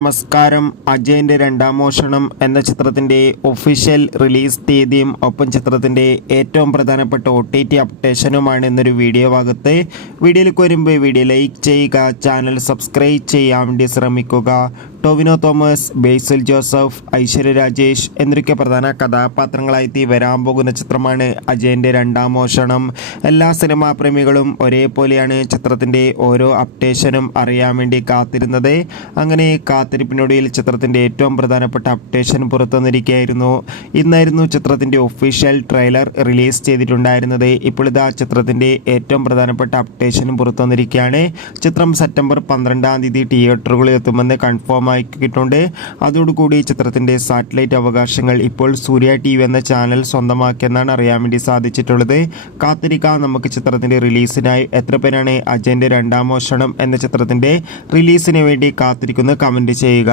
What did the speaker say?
നമസ്കാരം. അജയന്റെ രണ്ടാം മോഷണം എന്ന ചിത്രത്തിന്റെ ഒഫീഷ്യൽ റിലീസ് തീയതിയും ഒപ്പം ചിത്രത്തിന്റെ ഏറ്റവും പ്രധാനപ്പെട്ട OTT അപ്ഡേഷനുമാണ് എന്നൊരു വീഡിയോ ഭാഗത്ത്. വീഡിയോയിലേക്ക് വരുമ്പോൾ വീഡിയോ ലൈക്ക് ചെയ്യുക, ചാനൽ സബ്സ്ക്രൈബ് ചെയ്യാൻ വേണ്ടി ശ്രമിക്കുക. ടോവിനോ തോമസ്, ബേസിൽ ജോസഫ്, ഐശ്വര്യ രാജേഷ് എന്നൊക്കെ പ്രധാന കഥാപാത്രങ്ങളായി വരാൻ പോകുന്ന ചിത്രമാണ് അജയന്റെ രണ്ടാം മോഷണം. എല്ലാ സിനിമാ പ്രേമികളും ഒരേപോലെയാണ് ചിത്രത്തിന്റെ ഓരോ അപ്ഡേഷനും അറിയാൻ വേണ്ടി കാത്തിരുന്നത്. അങ്ങനെ കാത്തിരിപ്പിനൊടുവിൽ ചിത്രത്തിന്റെ ഏറ്റവും പ്രധാനപ്പെട്ട അപ്ഡേഷൻ പുറത്തു വന്നിരിക്കുകയായിരുന്നു. ഇന്നായിരുന്നു ചിത്രത്തിന്റെ ഒഫീഷ്യൽ ട്രെയിലർ റിലീസ് ചെയ്തിട്ടുണ്ടായിരുന്നത്. ഇപ്പോൾ ഇതാ ചിത്രത്തിന്റെ ഏറ്റവും പ്രധാനപ്പെട്ട അപ്ഡേഷനും പുറത്തു വന്നിരിക്കുകയാണ്. ചിത്രം സെപ്റ്റംബർ 12-ാം തീയതി തിയേറ്ററുകളിൽ എത്തുമെന്ന് കൺഫേം ആക്കിയിട്ടുണ്ട്. അതോടുകൂടി ചിത്രത്തിന്റെ സാറ്റലൈറ്റ് അവകാശങ്ങൾ ഇപ്പോൾ സൂര്യ TV എന്ന ചാനൽ സ്വന്തമാക്കിയെന്നാണ് അറിയാൻ വേണ്ടി സാധിച്ചിട്ടുള്ളത്. കാത്തിരിക്കാം നമുക്ക് ചിത്രത്തിന്റെ റിലീസിനായി. എത്ര പേരാണ് അജയന്റെ രണ്ടാം മോഷണം എന്ന ചിത്രത്തിന്റെ റിലീസിന് വേണ്ടി കാത്തിരിക്കുന്നത്? കമന്റ് ചെയ്യുക.